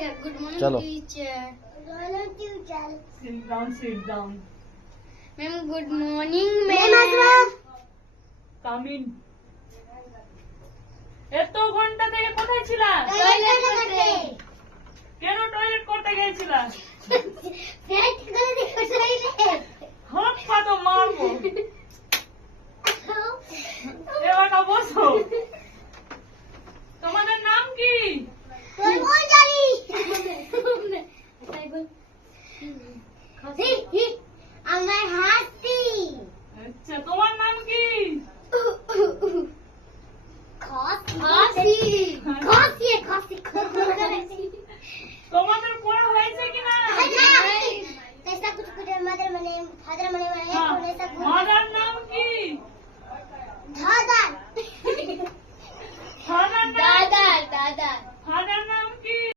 Good morning, चलो। teacher. Sit down, sit down. Ma'am, good morning, ma'am. Come in. এত ঘন্টা থেকে কোথায় ছিলা? Toilet করতে।